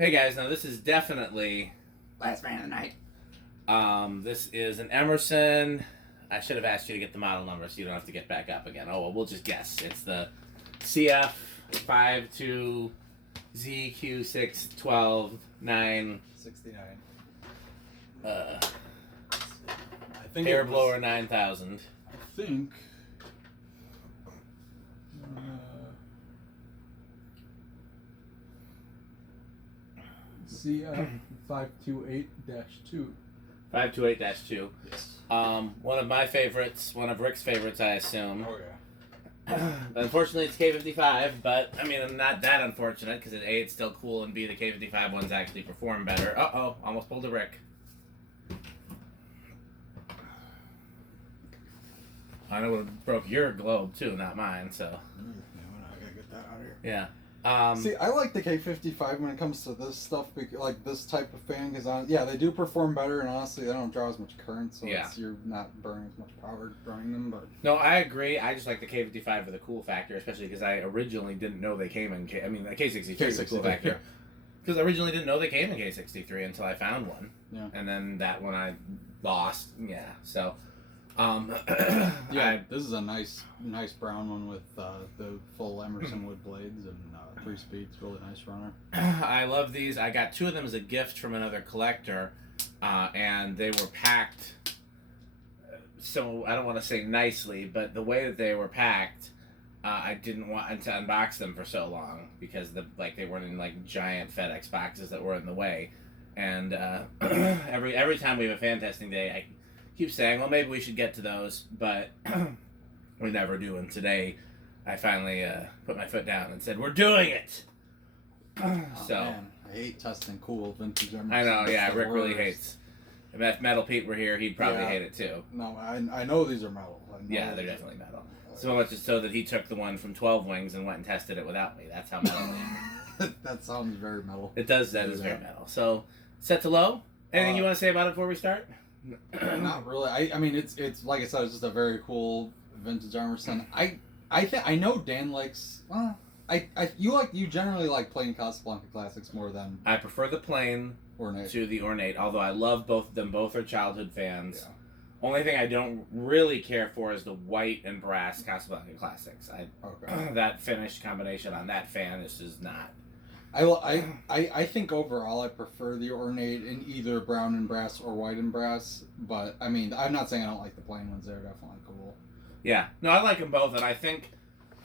Hey guys, now this is definitely Last man of the night. this is an Emerson. I should have asked you to get the model number so you don't have to get back up again. Oh well, we'll just guess. It's the CF-528-2 69. uh, I think air blower 9000. I think. CF-528-2. 528-2. Yes. One of my favorites, one of Rick's favorites, I assume. Oh yeah. Unfortunately, it's K55, but I mean, I'm not that unfortunate because A, it's still cool, and B, the K55 ones actually perform better. Uh-oh, almost pulled a Rick. I know it broke your globe too, not mine. So. I gotta get that out of here. Yeah. See, I like the K55 when it comes to this stuff, like this type of fan, because they do perform better, and honestly, they don't draw as much current, so you're not burning as much power running them. But no, I agree. I just like the K55 for the cool factor, especially because I originally didn't know they came in the K63 is the cool factor. Because I originally didn't know they came in K63 until I found one. Yeah. And then that one I lost. Yeah. So. This is a nice brown one with the full Emerson wood blades and 3 speeds. Really nice runner. I love these. I got 2 of them as a gift from another collector, and they were packed. So I don't want to say nicely, but the way that they were packed, I didn't want to unbox them for so long because they weren't in giant FedEx boxes that were in the way, and every time we have a fan testing day, I keep saying, well, maybe we should get to those, but we never do. And today, I finally put my foot down and said, we're doing it! So man. I hate testing cool vintage Emerson. I know, yeah, Rick really hates. If Metal Pete were here, he'd probably hate it too. No, I know these are metal. Yeah, they're definitely metal. So much so that he took the one from 12 Wings and went and tested it without me. That's how metal they are. That sounds very metal. It does, that is very metal. So, set to low? Anything you want to say about it before we start? Not really. I mean, it's like I said, it's just a very cool vintage Emerson. I know Dan likes. Well, you generally like plain Casablanca Classics more than. I prefer the plain ornate to the ornate, although I love both of them. Both are childhood fans. Yeah. Only thing I don't really care for is the white and brass Casablanca Classics. That finished combination on that fan is just not. I think overall I prefer the ornate in either brown and brass or white and brass, but I mean I'm not saying I don't like the plain ones. They're definitely cool. Yeah, no, I like them both, and I think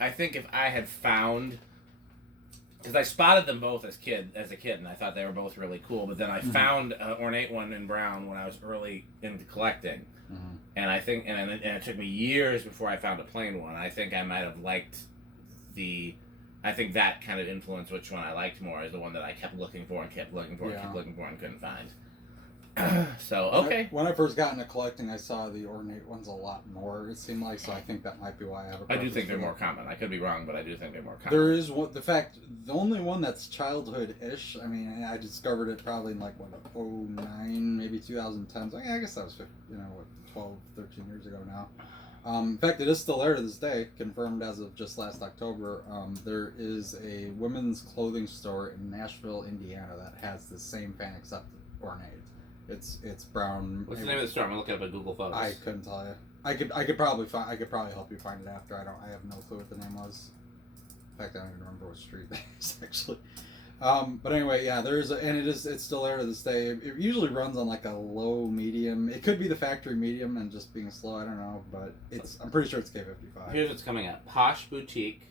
if I had found, because I spotted them both as a kid, and I thought they were both really cool, but then I found an ornate one in brown when I was early into collecting, and I think and it took me years before I found a plain one. I think I might have liked I think that kind of influenced which one I liked more, is the one that I kept looking for and kept looking for and kept looking for and couldn't find. So, okay. When I first got into collecting, I saw the ornate ones a lot more, it seemed like, so I think that might be why I have a I do think they're more common. I could be wrong, but I do think they're more common. There is the only one that's childhood-ish, I mean, I discovered it probably in 09, maybe 2010, so I guess that was 12, 13 years ago now. In fact, it is still there to this day, confirmed as of just last October. There is a women's clothing store in Nashville, Indiana, that has the same fan except ornate. It's brown. What's the name of the store? I'm gonna look it up at Google Photos. I couldn't tell you. I could probably help you find it after. I have no clue what the name was. In fact, I don't even remember what street that is actually. But anyway, yeah, it's still there to this day. It usually runs on a low medium. It could be the factory medium and just being slow. I don't know, but I'm pretty sure it's K55. Here's what's coming up: Posh Boutique,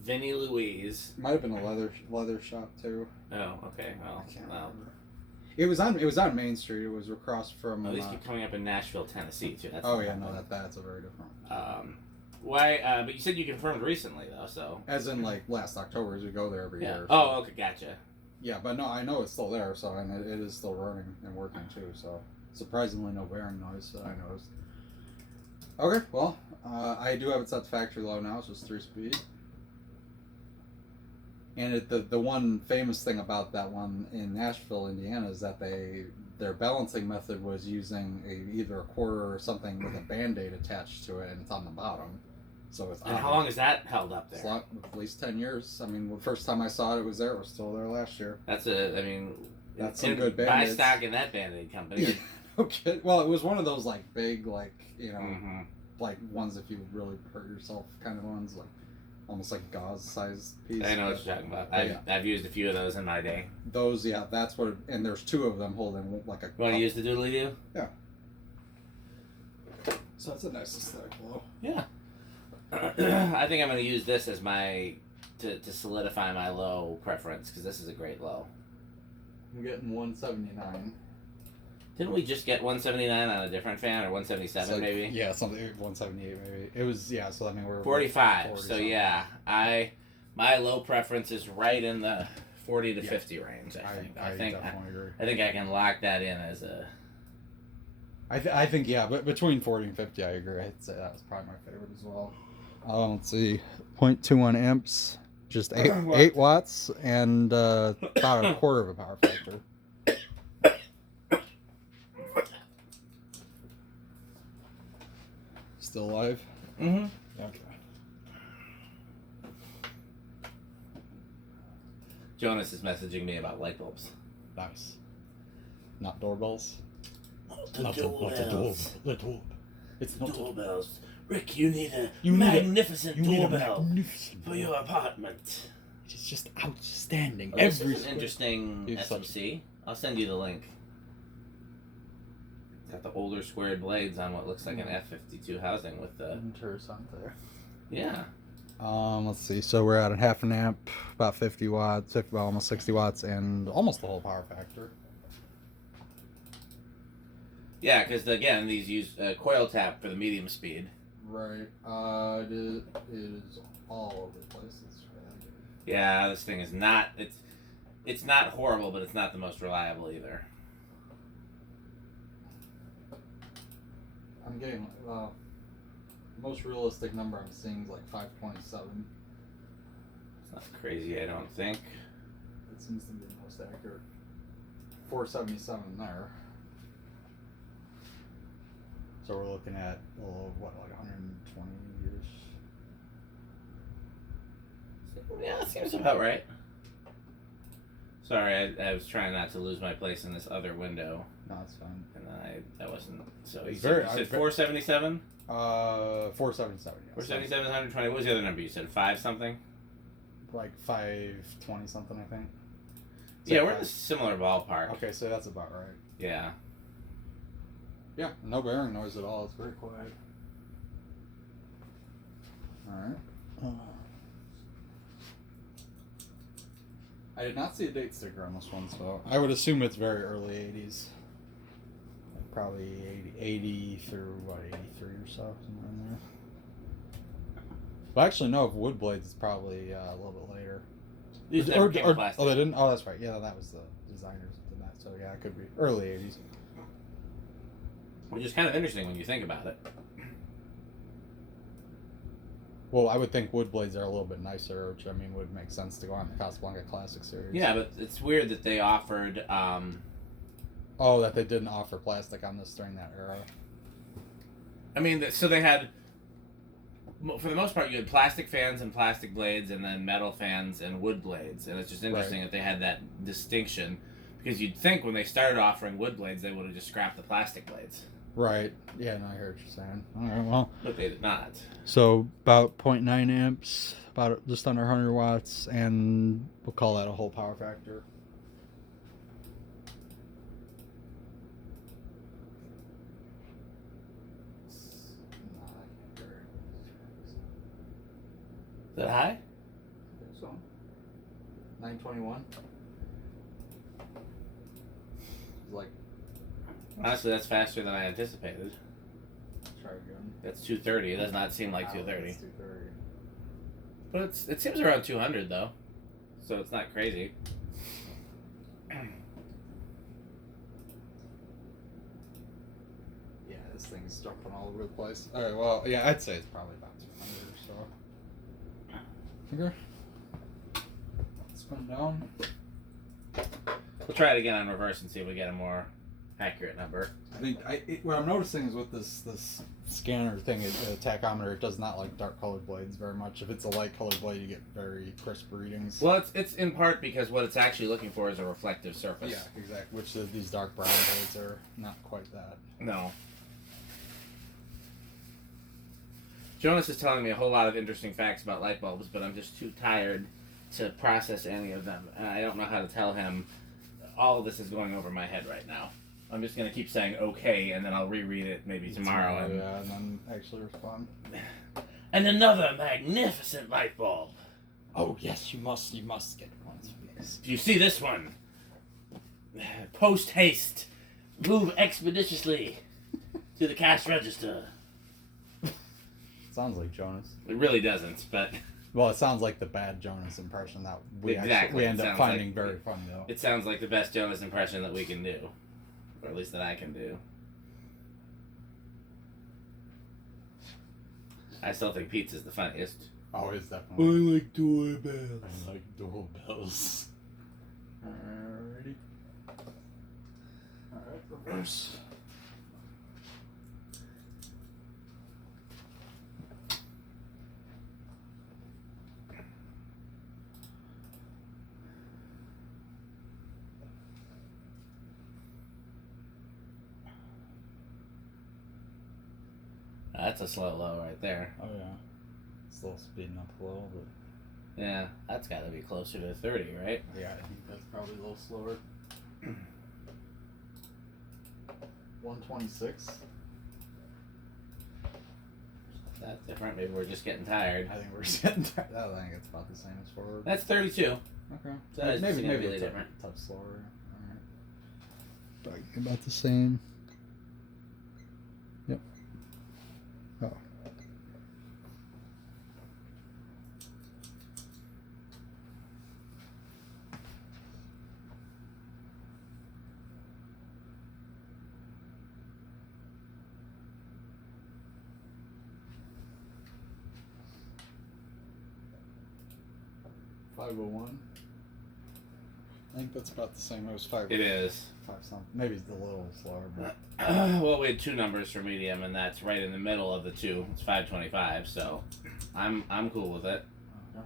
Vinnie Louise. Might have been a leather shop too. Oh, okay. Well, I can't remember. It was on Main Street. It was across from. These keep coming up in Nashville, Tennessee too. That's that's a very different. Why? But you said you confirmed recently though, so. As in last October, as we go there every year. So. Oh, okay, gotcha. Yeah, but no, I know it's still there, so and it is still running and working too. So surprisingly, no bearing noise that I noticed. Okay, well, I do have it set to factory low now. It's just 3-speed. And the one famous thing about that one in Nashville, Indiana, is that their balancing method was using either a quarter or something with a Band-Aid attached to it, and it's on the bottom. So it's And how long has that held up there? At least 10 years. I mean, the first time I saw it, it was there. It was still there last year. That's some good Band-Aids. Buy stock in that Band-Aid company. Okay. Well, it was one of those like big, like, you know, Mm-hmm. like ones if you really hurt yourself kind of ones, like almost like gauze size piece. I know what you're talking about. Yeah. I've used a few of those in my day. Those, yeah, that's what. And there's two of them holding like a. You want to use the doodly doo? Yeah. So that's a nice aesthetic glow. Yeah. I think I'm going to use this as my to solidify my low preference because this is a great low. I'm getting 179. Didn't we just get 179 on a different fan or 177 Like, maybe? Yeah, something 178 maybe. It was so I mean we're 45. 40 So something. yeah, my low preference is right in the 40 to 50 range. I definitely agree. I think I can lock that in as a. I think yeah, but between 40 and 50, I agree. I'd say that was probably my favorite as well. Let's see, 0.21 amps, just 8 watts, and about a quarter of a power factor. Still alive? Mm-hmm. Okay. Jonas is messaging me about light bulbs. Nice. Not doorbells. The doorbells. The door. It's not Doorbells. Rick, you need a You need a- magnificent You need a doorbell magnificent for your apartment. It's just outstanding. Oh, this is an interesting It's such- SMC. I'll send you the link. It's got the older squared blades on what looks like an F-52 housing with the... Interessant there. Yeah. Let's see. So we're at a half an amp, about 50 watts, well, almost 60 watts, and almost the whole power factor. Yeah, because again, these use coil tap for the medium speed. Right. It is all over the place. Yeah, this thing is not... It's not horrible, but it's not the most reliable either. I'm getting the most realistic number I'm seeing is like 527. It's not crazy, I don't think. It seems to be the most accurate. 477 there. So we're looking at what, like 120-ish. Yeah, that seems about right. Sorry, I was trying not to lose my place in this other window, No, that's fine. and then I wasn't. So you It's said, very- you said I- 477? 477. Yes. 477 is 120. What was the other number you said? 5 something? Like 520 something, I think. Yeah, we're in a similar ballpark. Okay, so that's about right. Yeah. Yeah, no bearing noise at all. It's very quiet. All right. I did not see a date sticker on this one, so I would assume it's very early 80s. Like probably 80 through, what, 83 or so, somewhere in there. Well, actually, no, if wood blades, it's probably a little bit later. These never came in plastic. Oh, they didn't? Oh, that's right. Yeah, that was the designers that did that. So, yeah, it could be early 80s. Which is kind of interesting when you think about it. Well, I would think wood blades are a little bit nicer, which I mean would make sense to go on the Casablanca Classic series. Yeah, but it's weird that they offered. Oh, that they didn't offer plastic on this during that era. I mean, so they had. For the most part, you had plastic fans and plastic blades, and then metal fans and wood blades, and it's just interesting that they had that distinction, because you'd think when they started offering wood blades, they would have just scrapped the plastic blades. Right. Yeah, no, I hear what you're saying. All right, well. But they did not. So about 0.9 amps, about just under 100 watts, and we'll call that a whole power factor. Is that high? I think so. 921. Like, Honestly, that's faster than I anticipated. try again. That's 230. It does not seem like 230. It's 230. But it seems around 200 though, so it's not crazy. Yeah, this thing's jumping all over the place. Alright, well, yeah, I'd say it's probably about 200 or so. Okay. Spin down. We'll try it again on reverse and see if we get a more accurate number. I think what I'm noticing is with this scanner thing, the tachometer, it does not like dark colored blades very much. If it's a light colored blade, you get very crisp readings. Well, it's in part because what it's actually looking for is a reflective surface. Yeah, exactly. Which these dark brown blades are not quite that. No. Jonas is telling me a whole lot of interesting facts about light bulbs, but I'm just too tired to process any of them, and I don't know how to tell him. All of this is going over my head right now. I'm just going to keep saying okay, and then I'll reread it maybe tomorrow. And then actually respond. And another magnificent light bulb. Oh yes, you must get one. Do you see this one? Post haste. Move expeditiously to the cash register. Sounds like Jonas. It really doesn't, but... Well, it sounds like the bad Jonas impression that we end up finding very funny, though. It sounds like the best Jonas impression that we can do. Or at least that I can do. I still think Pete's is the funniest. Oh, it's definitely. I like doorbells. I like doorbells. Alrighty. Alright, reverse. That's a slow low right there. Oh yeah. Still speeding up a little, but Yeah, that's got to be closer to 30, right? yeah, I think that's probably a little slower. 126. That's different. Maybe we're just getting tired. I think we're just getting tired. I think it's about the same as forward. That's 32. Okay. So that's maybe significantly it's different. a touch slower. Alright. About the same. Yep. Oh. $501. I think that's about the same. It was 5. It is. 5 something. Maybe it's a little slower, but Well, we had two numbers for medium, and that's right in the middle of the two. It's 525, so I'm cool with it. okay.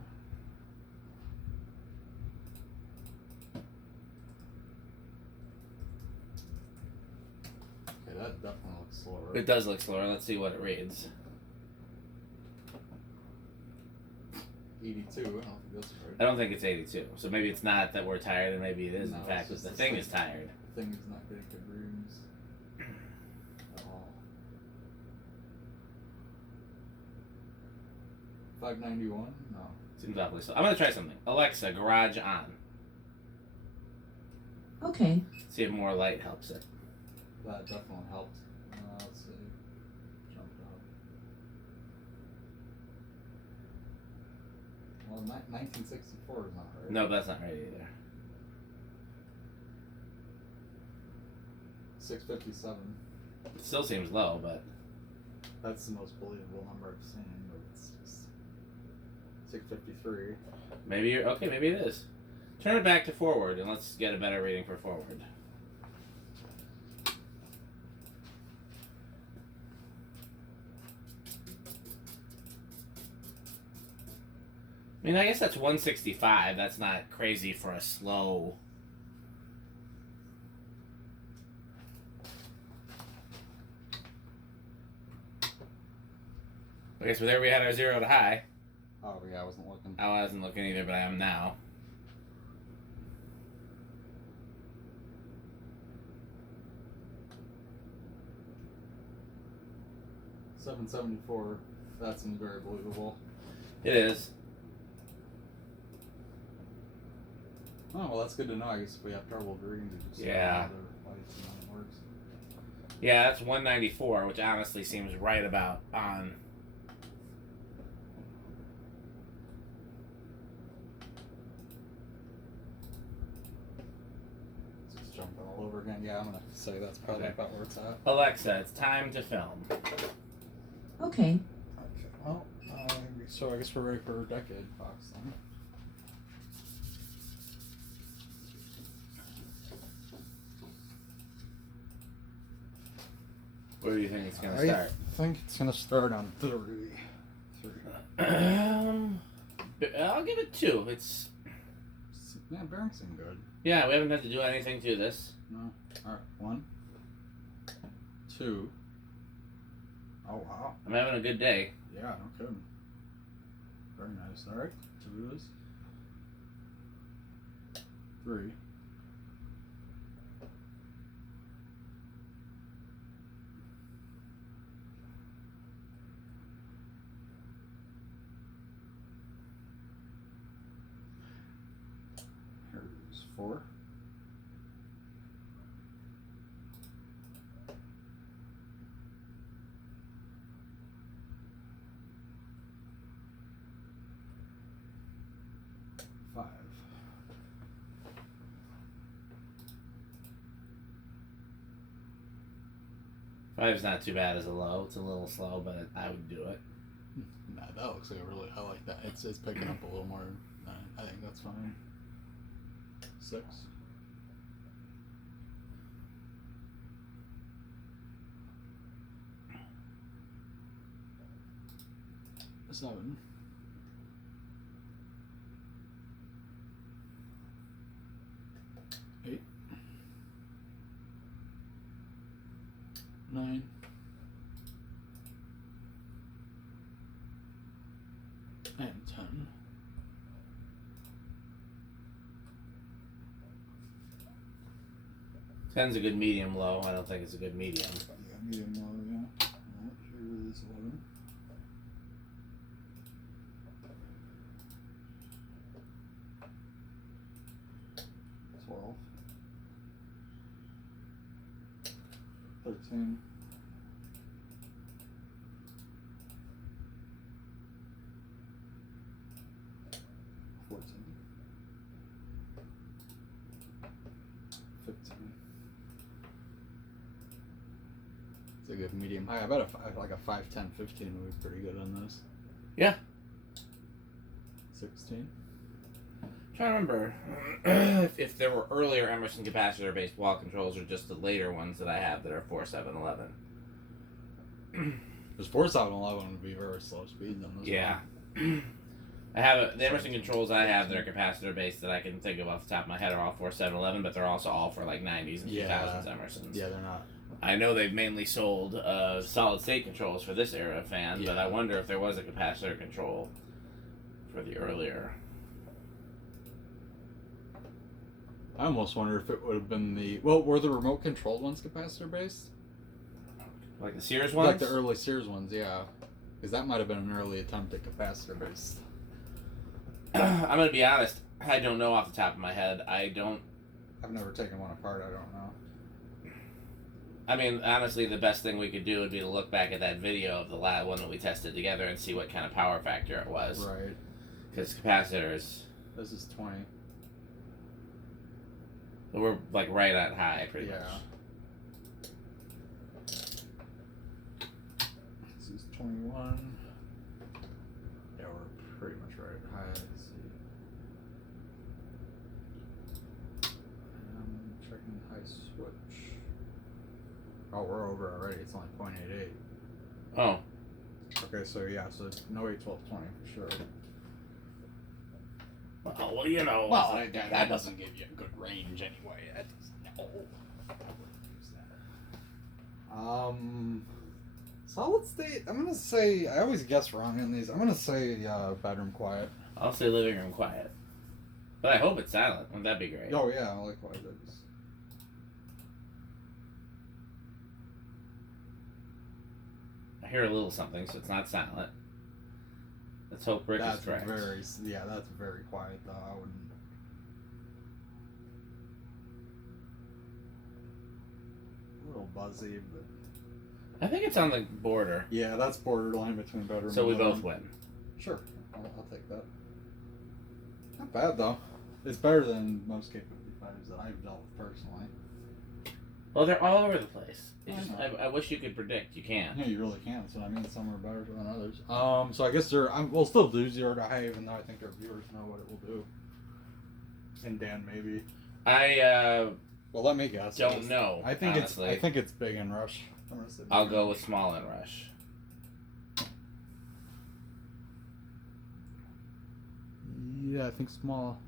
Okay, that definitely looks slower. It does look slower. Let's see what it reads. 82. I don't think that's right. I don't think it's 82. So maybe it's not that we're tired, and maybe it is, No, in fact, it's that the just thing the is tired. The thing is not getting good readings at all. 591? No. Seems awfully slow. I'm going to try something. Alexa, garage on. Okay. See if more light helps it. That definitely helped. Let's see. Jump up. Well, 1964 is not right. No, that's not right either. 657. It still seems low, but That's the most believable number I've seen, but it's just 653. maybe you're okay. Maybe it is. Turn it back to forward, and let's get a better reading for forward. I mean, I guess that's 165. That's not crazy for a slow. Okay, so there we had our 0 to high. Oh, yeah, I wasn't looking. I wasn't looking either, but I am now. $774. That seems very believable. It is. Oh, well, that's good to know. I guess if we have trouble reading, we just Yeah. other lights and then it works. Yeah, that's 194, which honestly seems right about on. Just jumping all over again. Yeah, I'm gonna say that's probably Okay. about where it's at. Alexa, it's time to film. Okay. Okay. Well, so I guess we're ready for a decade box then. Where do you think it's gonna I start? think it's gonna start on 3. I'll give it 2. It's Yeah, bearings seem good. yeah, we haven't had to do anything to this. No. Alright, 1, 2. Oh wow. I'm having a good day. Yeah, no kidding. Very nice. Alright, 2 is 3. Here's 4. 5. 5's not too bad as a low. It's a little slow, but I would do it. Nah, that looks like I like that. It's picking up a little more. I think that's fine. 6. 7. 8. 9. 10. 10's a good medium low. I don't think it's a good medium. Yeah, medium low, yeah. Well, here is 11. 12. 13. 14. 15. It's a good medium high. I bet like a 5, 10, 15 would be pretty good on this. Yeah. 16. Trying to remember if there were earlier Emerson capacitor based wall controls or just the later ones that I have that are 4711. Because 4711 would be very slow speed on this. Yeah. I have the Emerson controls I have that are capacitor based that I can think of off the top of my head are all 4711, but they're also all for like 90s and 2000s Emersons. Yeah, they're not. I know they've mainly sold solid state controls for this era of fan, but I wonder if there was a capacitor control for the earlier. I almost wonder if it would have been were the remote controlled ones capacitor based? Like the Sears ones? Like the early Sears ones, yeah. Because that might have been an early attempt at capacitor based. I'm going to be honest, I don't know off the top of my head. I've never taken one apart, I don't know. I mean, honestly, the best thing we could do would be to look back at that video of the last one that we tested together and see what kind of power factor it was. Right. Because capacitors, This is 20. we're like right at high, pretty much. This is 21. Yeah, we're pretty much right at high. Let's see. I'm checking high switch. Oh, we're over already. It's only 0.88. Oh. Okay, so yeah, so no 8, 12, 20 for sure. Well, you know. Well, that doesn't give you a good range anyway. That doesn't. No. I wouldn't use that. Solid state. I'm gonna say. I always guess wrong in these. I'm gonna say bedroom quiet. I'll say living room quiet. But I hope it's silent. Wouldn't that be great? Oh yeah, I like quiet. I hear a little something, so it's not silent. Let's hope Rick is correct. That's very quiet though. I wouldn't. A little buzzy, but I think it's on the border. yeah, that's borderline between bedroom. So and we living both room. win. Sure, I'll take that. Not bad though. It's better than most K55s that I've dealt with personally. Well, they're all over the place. I I wish you could predict. You can't. Yeah, you really can. So I mean, some are better than others. So I guess we'll still do 0 to high, even though I think our viewers know what it will do. And Dan maybe. I Well, let me guess. don't know. I think honestly. it's big and rush. I'm gonna say I'll go with small inrush. Yeah, I think small.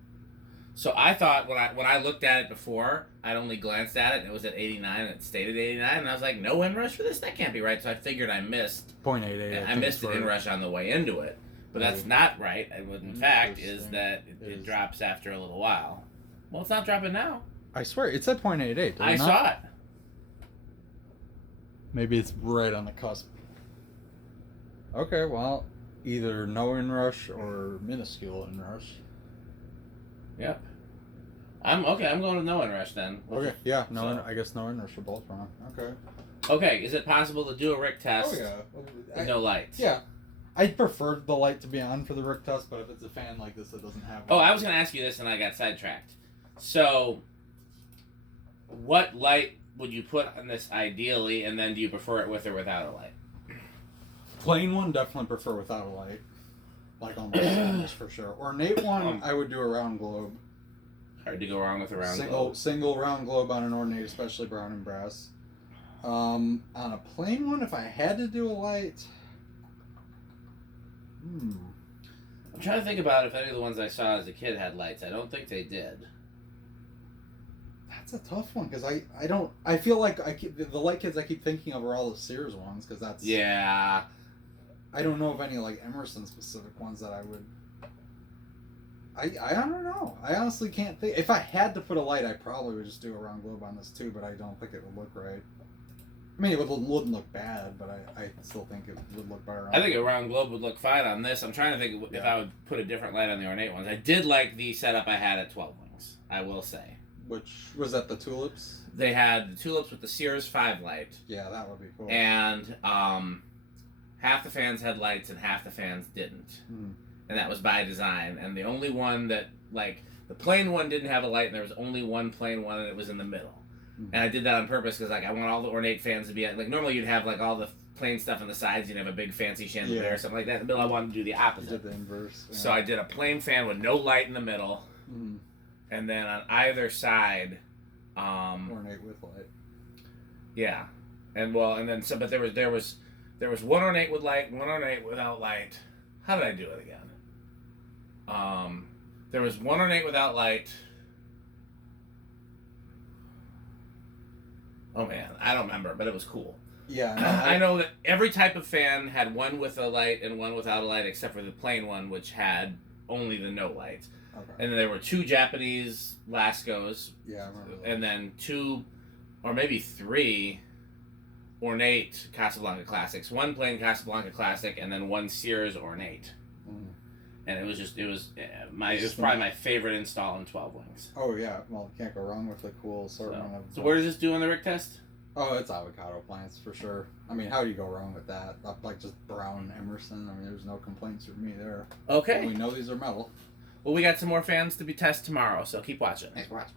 So I thought when I looked at it before, I'd only glanced at it and it was at 89 and it stayed at 89 and I was like, no inrush for this? That can't be right. So I figured I missed 0.88. I missed an inrush on the way into it. But that's not right. And what in fact is that it drops after a little while. Well, it's not dropping now. I swear, it said 0.88. I saw it. Maybe it's right on the cusp. Okay, well, either no inrush or minuscule inrush. Yep. I'm going with no inrush then. Okay, yeah, So- I guess no inrush for both wrong. Okay. Okay, is it possible to do a Rick test with no lights? Yeah. I'd prefer the light to be on for the Rick test, but if it's a fan like this that doesn't have Oh, one- I was going to ask you this and I got sidetracked. So, what light would you put on this ideally, and then do you prefer it with or without a light? Plain one, definitely prefer without a light. Like almost for sure. Ornate one, I would do a round globe. Hard to go wrong with a round single globe. single round globe on an ornate, especially brown and brass. On a plain one, if I had to do a light, I'm trying to think about if any of the ones I saw as a kid had lights. I don't think they did. that's a tough one because I feel like the light kits I keep thinking of are all the Sears ones because that's Yeah. I don't know of any like Emerson specific ones that I would. I don't know. I honestly can't think. If I had to put a light, I probably would just do a round globe on this too, but I don't think it would look right. I mean, it wouldn't look bad, but I still think it would look better. I think a round globe would look fine on this. I'm trying to think if I would put a different light on the ornate ones. I did like the setup I had at 12 Wings, I will say. Which was that the tulips? They had the tulips with the Sears 5 light. Yeah, that would be cool. And half the fans had lights and half the fans didn't. And that was by design. And the only one that, like, the plain one didn't have a light and there was only one plain one and it was in the middle. And I did that on purpose because, like, I want all the ornate fans to be, like, normally you'd have, like, all the plain stuff on the sides. You'd have a big fancy chandelier or something like that. In the middle, I wanted to do the You opposite. did the inverse. Yeah. So I did a plain fan with no light in the middle. And then on either side, ornate with light. yeah. And, well, and then, so, but there was one ornate with light, one ornate without light. How did I do it again? There was one ornate without light. Oh man, I don't remember, but it was cool. Yeah, I know that every type of fan had one with a light and one without a light, except for the plain one, which had only the no light. Okay. And then there were two Japanese Lascos, Yeah, I remember those. and then two, or maybe three, ornate Casablanca Classics. One plain Casablanca Classic, and then one Sears ornate. And it was probably my favorite install in 12 Wings. Oh yeah, well, can't go wrong with the cool assortment of. So where does this do on the Rick test? Oh, it's avocado plants for sure. I mean, how do you go wrong with that? Like just brown Emerson. I mean, there's no complaints from me there. Okay. We know these are metal. Well, we got some more fans to be tested tomorrow, so keep watching. Thanks for watching.